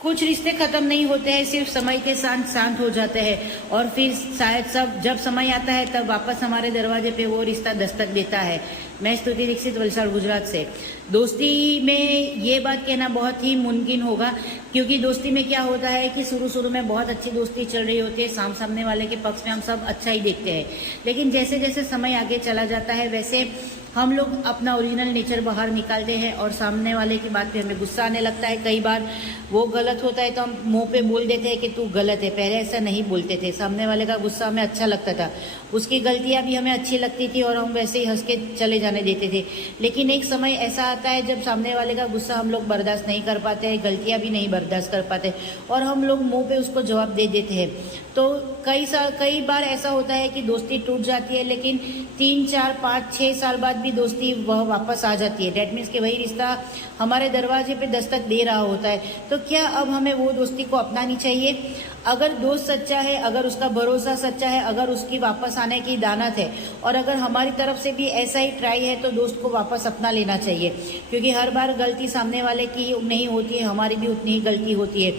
कुछ रिश्ते खत्म नहीं होते हैं, सिर्फ समय के साथ शांत हो जाते हैं और फिर शायद जब समय आता है तब वापस हमारे दरवाजे पे वो रिश्ता दस्तक देता है। मैं स्तुति दीक्षित, वलसाड़ गुजरात से। दोस्ती में ये बात कहना बहुत ही मुमकिन होगा, क्योंकि दोस्ती में क्या होता है कि शुरू में बहुत अच्छी दोस्ती चल रही होती है, सामने वाले के पक्ष में हम सब अच्छा ही देखते हैं, लेकिन जैसे जैसे समय आगे चला जाता है वैसे हम लोग अपना ओरिजिनल नेचर बाहर निकालते हैं और सामने वाले की बात पे हमें गुस्सा आने लगता है। कई बार वो गलत होता है तो हम मुंह पे बोल देते हैं कि तू गलत है। पहले ऐसा नहीं बोलते थे, सामने वाले का गुस्सा हमें अच्छा लगता था, उसकी गलतियां भी हमें अच्छी लगती थी और हम वैसे ही हंस के चले जाने देते थे। लेकिन एक समय ऐसा आता है जब सामने वाले का गुस्सा हम लोग बर्दाश्त नहीं कर पाते, गलतियां भी नहीं बर्दाश्त कर पाते और हम लोग मुँह पे उसको जवाब दे देते हैं। तो कई बार ऐसा होता है कि दोस्ती टूट जाती है, लेकिन 3, 4, 5, 6 साल बाद भी दोस्ती वह वापस आ जाती है। डेट मीन्स कि वही रिश्ता हमारे दरवाजे पे दस्तक दे रहा होता है। तो क्या अब हमें वो दोस्ती को अपनानी चाहिए? अगर दोस्त सच्चा है, अगर उसका भरोसा सच्चा है, अगर उसकी वापस आने की दानत है और अगर हमारी तरफ से भी ऐसा ही ट्राई है, तो दोस्त को वापस अपना लेना चाहिए, क्योंकि हर बार गलती सामने वाले की नहीं होती है, हमारी भी उतनी ही गलती होती है,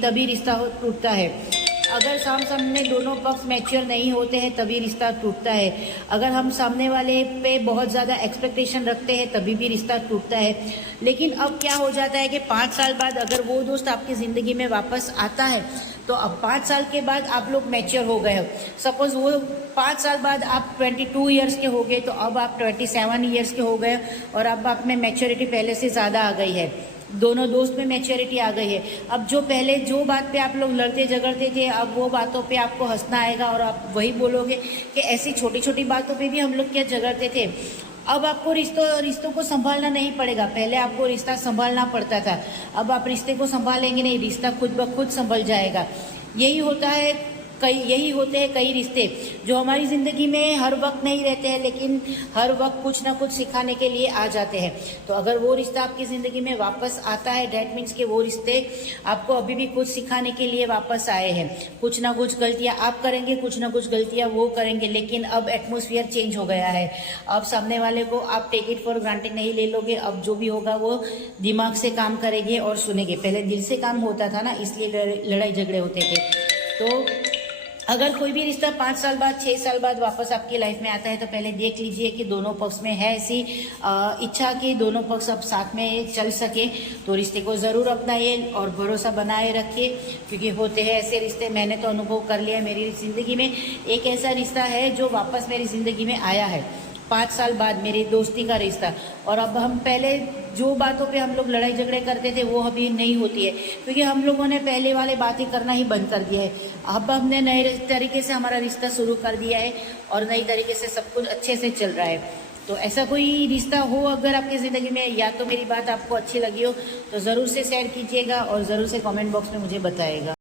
तभी रिश्ता टूटता है। अगर सामने दोनों पक्ष मैच्योर नहीं होते हैं तभी रिश्ता टूटता है। अगर हम सामने वाले पे बहुत ज़्यादा एक्सपेक्टेशन रखते हैं तभी भी रिश्ता टूटता है। लेकिन अब क्या हो जाता है कि 5 साल बाद अगर वो दोस्त आपकी ज़िंदगी में वापस आता है, तो अब 5 साल के बाद आप लोग मैच्योर हो गए हो। सपोज वो 5 साल बाद आप 22 ईयर्स के हो गए, तो अब आप 27 ईयर्स के हो गए और अब आप में मैच्योरिटी पहले से ज़्यादा आ गई है, दोनों दोस्त में मैच्योरिटी आ गई है। अब जो पहले जो बात पे आप लोग लड़ते झगड़ते थे, अब वो बातों पे आपको हंसना आएगा और आप वही बोलोगे कि ऐसी छोटी छोटी बातों पे भी हम लोग क्या झगड़ते थे। अब आपको रिश्तों को संभालना नहीं पड़ेगा, पहले आपको रिश्ता संभालना पड़ता था, अब आप रिश्ते को संभालेंगे नहीं, रिश्ता खुद ब खुद संभल जाएगा। यही होते हैं कई रिश्ते जो हमारी ज़िंदगी में हर वक्त नहीं रहते हैं, लेकिन हर वक्त कुछ ना कुछ सिखाने के लिए आ जाते हैं। तो अगर वो रिश्ता आपकी ज़िंदगी में वापस आता है, डेट मीन्स के वो रिश्ते आपको अभी भी कुछ सिखाने के लिए वापस आए हैं। कुछ ना कुछ गलतियां आप करेंगे, कुछ ना कुछ गलतियां वो करेंगे, लेकिन अब एटमोसफियर चेंज हो गया है। अब सामने वाले को आप टेक इट फॉर ग्रांटेड नहीं ले लोगे। अब जो भी होगा वो दिमाग से काम करेंगे और सुनेंगे। पहले दिल से काम होता था ना, इसलिए लड़ाई झगड़े होते थे। तो अगर कोई भी रिश्ता 5 साल बाद 6 साल बाद वापस आपकी लाइफ में आता है, तो पहले देख लीजिए कि दोनों पक्ष में है ऐसी इच्छा कि दोनों पक्ष अब साथ में चल सके। तो रिश्ते को ज़रूर अपनाइए और भरोसा बनाए रखिए, क्योंकि होते हैं ऐसे रिश्ते। मैंने तो अनुभव कर लिया है, मेरी ज़िंदगी में एक ऐसा रिश्ता है जो वापस मेरी ज़िंदगी में आया है 5 साल बाद, मेरी दोस्ती का रिश्ता। और अब हम पहले जो बातों पे हम लोग लड़ाई झगड़े करते थे वो अभी नहीं होती है, क्योंकि हम लोगों ने पहले वाले बातें करना ही बंद कर दिया है। अब हमने नए तरीके से हमारा रिश्ता शुरू कर दिया है और नई तरीके से सब कुछ अच्छे से चल रहा है। तो ऐसा कोई रिश्ता हो अगर आपकी ज़िंदगी में, या तो मेरी बात आपको अच्छी लगी हो तो ज़रूर से शेयर कीजिएगा और ज़रूर से कमेंट बॉक्स में मुझे बताइएगा।